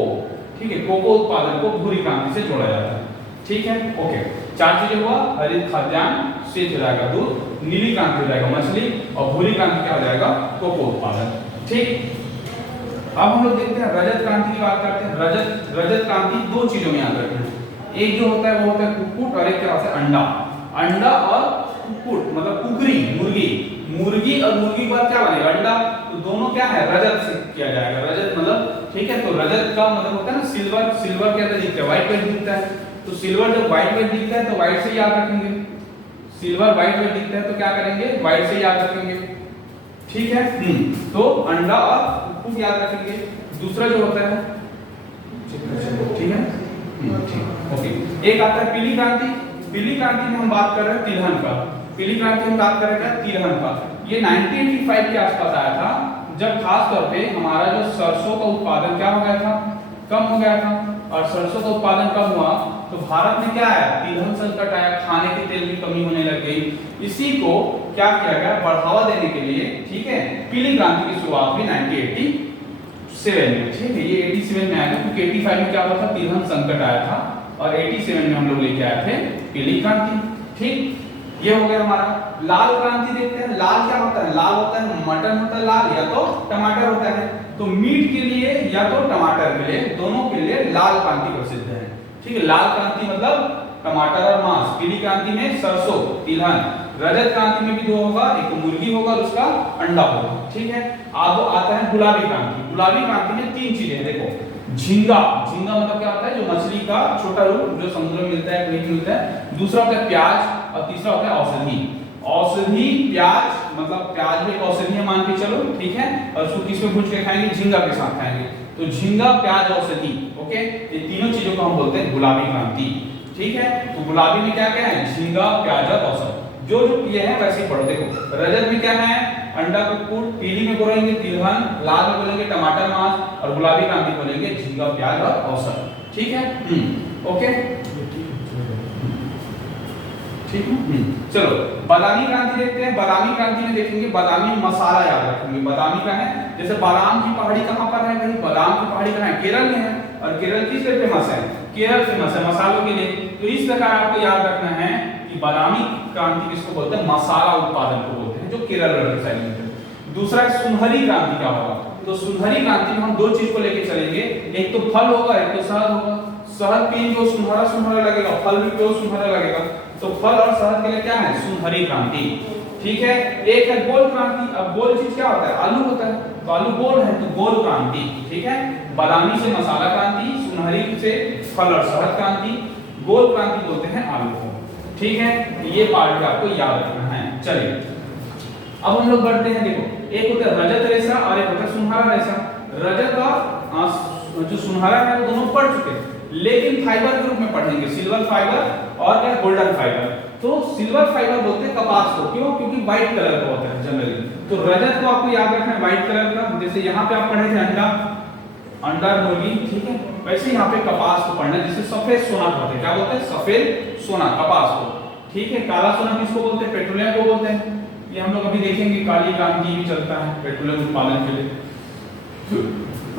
ठीक है, कोको उत्पादन को भूरी क्रांति से जोड़ा जाता है, ठीक है, ओके। 4 चीजें हुआ, हरित खाद्यान्न, श्वेत हो जाएगा दूध, नीली क्रांति हो जाएगा मछली, और भूरी क्रांति क्या हो जाएगा, कोको उत्पादन, ठीक। अब हम लोग देखते हैं रजत क्रांति की बात करते हैं। रजत क्रांति 2 चीजों में याद रखना है, एक जो होता है वो होता है कुक्कुट, और एक क्या होता है, अंडा और कुक्कुट, मतलब कुकरी, मुर्गी और मुर्गी के बाद क्या बनेगा, अंडा, तो दोनों क्या है, रजत से किया जाएगा, रजत मतलब, ठीक है। तो रजत का मतलब होता है ना सिल्वर कैसा दिखता है, व्हाइट कलर दिखता है, तो सिल्वर जब व्हाइट कलर दिखता है तो व्हाइट से याद रखेंगे, सिल्वर व्हाइट कलर दिखता है तो क्या करेंगे, व्हाइट से याद रखेंगे, ठीक है। तो अंडा और कुक्कुट याद रखेंगे। दूसरा जो होता है, ठीक है, ओके, एक आता है पीली क्रांति। पीली क्रांति में हम बात कर रहे हैं तिलहन का, पीली क्रांति में बात कर रहे हैं तिलहन का। ये 1985 के आसपास आया था, जब खास तौर पे हमारा जो सरसों का उत्पादन क्या हो गया था, कम हो गया था, और सरसों का उत्पादन कम हुआ तो भारत में क्या आया, तिलहन संकट आया, खाने के तेल की कमी होने लग गई। इसी को क्या किया गया, बढ़ावा देने के लिए, ठीक है, पीली क्रांति की शुरुआत हुई 1987 में, ठीक है। ये 87 में आया था, क्योंकि 85 में क्या हुआ था, तिलहन संकट आया था, और 87 में हम लोग लेके आए थे पीली क्रांति, ठीक। ये हो गया हमारा। लाल क्रांति देखते हैं। लाल क्या होता है, लाल होता है मटन होता है लाल, या तो टमाटर होता है। तो मीट के लिए या तो टमाटर के लिए, दोनों के लिए लाल क्रांति प्रसिद्ध है, ठीक है। लाल क्रांति मतलब टमाटर और मांस, पीली क्रांति में सरसों, तिलहन। रजत क्रांति में भी 2 होगा, एक मुर्गी होगा और उसका अंडा होगा, ठीक है। अब आता है गुलाबी क्रांति। गुलाबी क्रांति में 3 चीजें हैं, देखो, झींगा मतलब क्या होता है, जो मछली का छोटा रूप जो समुद्र में मिलता है, कहीं मिलता है। दूसरा होता है प्याज, और तीसरा होता है औषधि। प्याज मतलब प्याज भी एक औषधि है मान के चलो, ठीक है, और उसको किसमें भून के खाएंगे, झींगा के साथ खाएंगे। तो झींगा, प्याज, औषधि, ओके, ये तीनों चीजों को हम बोलते हैं गुलाबी क्रांति, ठीक है। तो गुलाबी में क्या क्या है, झींगा, प्याज और औषधि। जो जो किए हैं वैसे ही पढ़ो। देखो रजत में क्या है, अंडा कुक्कुट, पीली में बोलेंगे तिलहन, लाल में बोलेंगे टमाटर मांस और गुलाबी क्रांति बोलेंगे झींगा प्याज और औसत। ठीक है, ओके ठीक है। चलो बादामी क्रांति देखते हैं। बादामी क्रांति में देखेंगे बादामी मसाला याद रखेंगे। बादामी का है, जैसे बादाम की पहाड़ी कहाँ पर है भाई, बादाम की पहाड़ी कहाँ है, केरल में है। और केरल किस लिए फेमस है, केरल फेमस है मसालों के लिए। तो इस प्रकार आपको याद रखना है कि बादामी क्रांति किसको बोलते हैं, मसाला उत्पादन को बोलते हैं, जो केरल वाले साइड में है। दूसरा है सुनहरी क्रांति का होगा। तो सुनहरी क्रांति में हम दो चीज को लेके चलेंगे, एक तो फल होगा, एक तो शहद होगा। शहद पीएंगे सुनहरा सुनहरा लगेगा, फल भी पियो सुनहरा लगेगा। तो फल और शहद के लिए क्या है, सुनहरी क्रांति। ठीक है, एक है गोल क्रांति। अब गोल चीज क्या होता है, आलू होता है, तो आलू गोल है तो गोल क्रांति। ठीक है, बादामी से मसाला क्रांति, सुनहरी से फल और शहद क्रांति, गोल क्रांति बोलते हैं आलू को। ठीक है, ये पार्ट आपको याद रखना है। चलिए अब हम लोग बढ़ते हैं। देखो एक होता है रजत रेशा और एक होता है सुनहरा रेशा। रजत और जो सुनहरा है वो दोनों पढ़ चुके हैं, लेकिन फाइबर के रूप में पढ़ेंगे, सिल्वर फाइबर और क्या गोल्डन फाइबर। तो सिल्वर फाइबर बोलते हैं कपास को, क्यों, क्योंकि व्हाइट कलर का होता है जनरली। तो रजत को आपको याद रखना है व्हाइट कलर का, जैसे यहाँ पे आप पढ़े थे अंडा, अंडा मुर्गी। ठीक है, वैसे यहाँ पे कपास को पढ़ना है, जिसे सफेद सोना कहते हैं। क्या बोलते हैं, सफेद सोना, कपास को। ठीक है, काला सोना किसको बोलते हैं, पेट्रोलियम को बोलते हैं। ये हम लोग अभी देखेंगे, काली क्रांति भी चलता है पेट्रोलियम उत्पादन के लिए।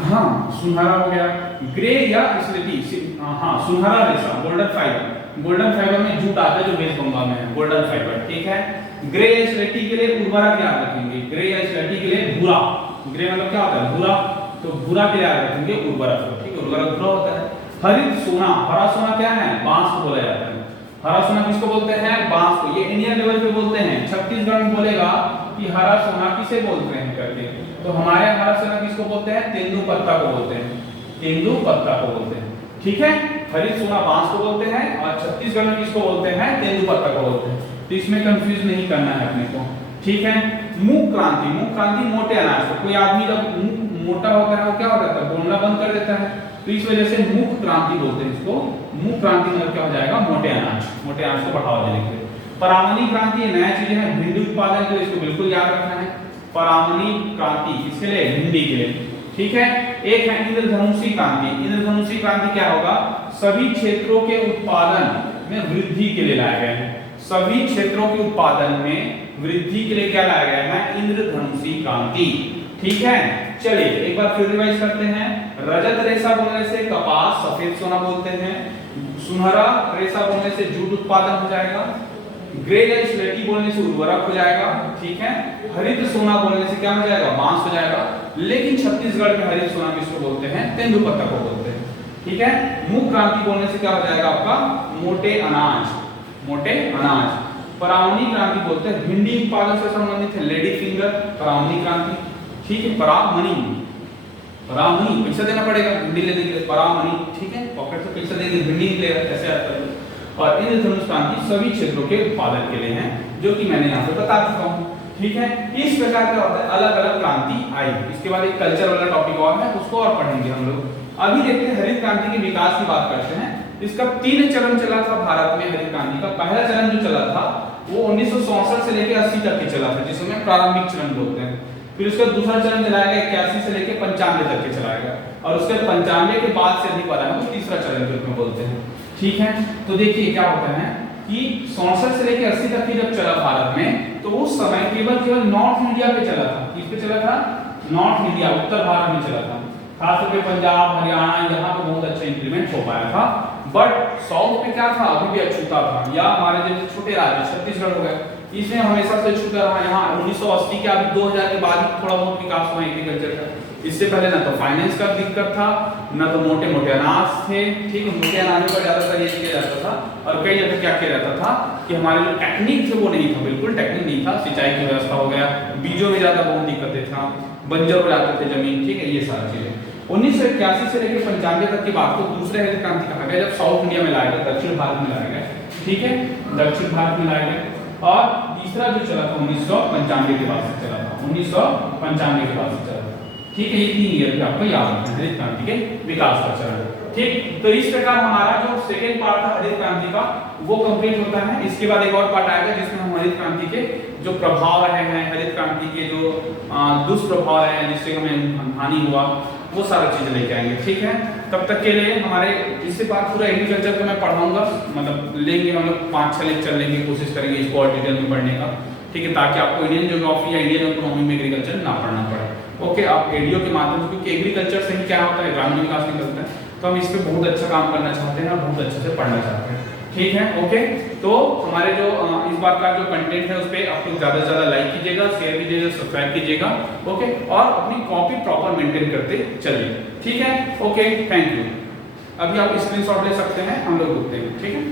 हाँ, सुनहरा हो गया, ग्रे या स्लेटी। हाँ, सुनहरा रेशा, गोल्डन फाइबर। गोल्डन फाइबर में जूट आता है जो वेस्ट बंगाल में है, गोल्डन फाइबर। ठीक है, ग्रे या स्लेटी के लिए उर्वरक याद रखेंगे। ग्रे या स्लेटी के लिए भूरा। ग्रे मतलब क्या होता है, भूरा, तो भूरा के लिए याद रखेंगे उर्वरक। ठीक है, उर्वरक भूरा होता है। हरित सोना, हरा सोना क्या है, बांस को बोला जाता है। हरा सोना किसको बोलते हैं, बांस को। ये इंडियन लेवल पे बोलते हैं, छत्तीसगढ़ में बोलेगा कि हरा सोना किसे बोलते हैं करके। तो हमारे हरा सोना किसको बोलते हैं, तेंदू पत्ता को बोलते हैं, तेंदू पत्ता को बोलते हैं। ठीक है, हरित सोना बांस को बोलते हैं और छत्तीसगढ़ में किसको बोलते हैं, तेंदू पत्ता को बोलते हैं। तो इसमें कंफ्यूज नहीं करना है अपने को। ठीक है, मूंग क्रांति। मूंग क्रांति मोटे अनाज को। कोई आदमी जब मोटा होता है वो क्या होता है, बोलना बंद कर देता है, तो इस वजह से मूंग क्रांति बोलते हैं इसको। मूंग क्रांति मतलब क्या हो जाएगा, मोटे अनाज, मोटे अनाज को बढ़ावा देने के लिए। परामनी क्रांति ये नया चीज है, भिंडी उत्पादन के लिए, इसको बिल्कुल याद रखना है। परामनी क्रांति किसके लिए, भिंडी के लिए। ठीक है, एक है इंद्रधनुषी क्रांति। इंद्रधनुषी क्रांति क्या होगा, सभी क्षेत्रों के उत्पादन में वृद्धि के लिए लाया गया है। सभी क्षेत्रों के उत्पादन में वृद्धि के लिए क्या लाया गया है, इंद्रधनुषी क्रांति। ठीक है, चलिए एक बार फिर रिवाइज करते हैं। रजत रेशा बोलने से कपास, सफेद सोना बोलते हैं। सुनहरा रेशा बोलने से जूट उत्पादन हो जाएगा। ग्रे या स्लेटी बोलने से उर्वरक हो जाएगा। ठीक है, हरित सोना बोलने से क्या हो जाएगा, बांस हो जाएगा। लेकिन छत्तीसगढ़ में हरित सोना किसको बोलते हैं, तेंदू पत्ता को बोलते हैं। ठीक है, मूंग क्रांति बोलने से क्या हो जाएगा आपका, मोटे अनाज, मोटे अनाज। परामनी क्रांति बोलते हैं, भिंडी उत्पादन से संबंधित है, लेडी फिंगर, परामनी क्रांति। ठीक है, परामनी, परामनी पैसा देना पड़ेगा भिंडी लेने के लिए, परामनी। ठीक है, पॉकेट से पैसा देंगे, भिंडी निकलेगा, ऐसे आता है। और इंद्रधनुष क्रांति सभी क्षेत्रों के उत्पादन के लिए है, जो कि मैंने यहाँ पे बता चुका हूँ। ठीक है, इस प्रकार का होता है, अलग अलग क्रांति आई। इसके बाद एक कल्चर वाला टॉपिक और है, उसको और पढ़ेंगे हम लोग। अभी देखते हैं हरित क्रांति के विकास की बात करते हैं। इसका 3 चरण चला था भारत में हरित क्रांति का। पहला चरण जो चला था वो 1964 से लेकर 80 तक के चला था, जिसमें प्रारंभिक चरण बोलते हैं। फिर उसका दूसरा चरण चलाया गया 81 से लेकर 95 तक के चलाया गया, और उसके 95 के बाद से अधिक वाला है वो तीसरा चरण के रूप में बोलते हैं। ठीक है, तो देखिए क्या होता है कि 64 से लेकर 80 तक की जब चला भारत में, तो उस समय केवल नॉर्थ इंडिया पे चला था। किस पे चला था, नॉर्थ इंडिया, उत्तर भारत में चला था। खासतौर पे पंजाब, हरियाणा, यहाँ पे बहुत अच्छा इंप्लीमेंट हो पाया था। बट साउथ में क्या था, अभी भी अछूता था, या हमारे जो छोटे राज्य छत्तीसगढ़ हो गए, इसमें हमेशा से छूता रहा। यहाँ 1980 के अभी 2000 के बाद ही थोड़ा बहुत विकास हुआ एग्रीकल्चर का। इससे पहले ना तो फाइनेंस का दिक्कत था, ना तो मोटे मोटे अनाज थे। ठीक है, मोटे अनाजों पर ज्यादातर ये किया जाता था, और कई जगह क्या किया जाता था कि हमारे जो टेक्निक थे वो नहीं था, बिल्कुल टेक्निक नहीं था। सिंचाई की व्यवस्था हो गया, बीजों में ज्यादा बहुत दिक्कतें था, बंजर हो जाते थे जमीन। ठीक है, ये सारी चीजें 1981 से लेकर 95 तक की बात को दूसरे हरित क्रांति कहा गया, जब साउथ इंडिया में लाया गया, दक्षिण भारत में लाया गया। ठीक है, दक्षिण भारत में लाया गया। और तीसरा जो चला था 1995 के बाद से चला था, 1995 के बाद से चला था। ठीक है, ये 3 ईयर पे आपको याद रखना है हरित क्रांति के विकास का चरण। ठीक, तो इस प्रकार हमारा जो सेकेंड पार्ट था हरित क्रांति का वो कंप्लीट होता है। इसके बाद एक और पार्ट आएगा जिसमें हम हरित क्रांति के जो प्रभाव रहे हैं, हरित क्रांति के जो दुष्प्रभाव रहे हैं जिससे हमें हानि हुआ, वो सारा चीजें लेके आएंगे। ठीक है, तब तक के लिए हमारे इससे बाद पूरा एग्रीकल्चर का मैं पढ़ाऊंगा, मतलब लेंगे हम लोग 5-6 लेक्चर लेंगे, कोशिश करेंगे इसको और डिटेल में पढ़ने का। ठीक है, ताकि आपको इंडियन ज्योग्राफी या इंडियन इकोनॉमी में एग्रीकल्चर ना पढ़ना पड़े। ओके, आप एडीओ के माध्यम से, क्योंकि एग्रीकल्चर से ही क्या होता है, ग्रामीण विकास निकलता है, तो हम इस पे बहुत अच्छा काम करना चाहते हैं और बहुत अच्छे से पढ़ना चाहते हैं। ठीक है, ओके, तो हमारे जो इस बार का जो कंटेंट है उस पर आप लोग ज़्यादा से ज़्यादा लाइक कीजिएगा, शेयर कीजिएगा, सब्सक्राइब कीजिएगा। ओके, और अपनी कॉपी प्रॉपर मेंटेन करते चलिए। ठीक है, ओके, थैंक यू। अभी आप स्क्रीनशॉट ले सकते हैं, हम लोग रुकते हैं। ठीक है।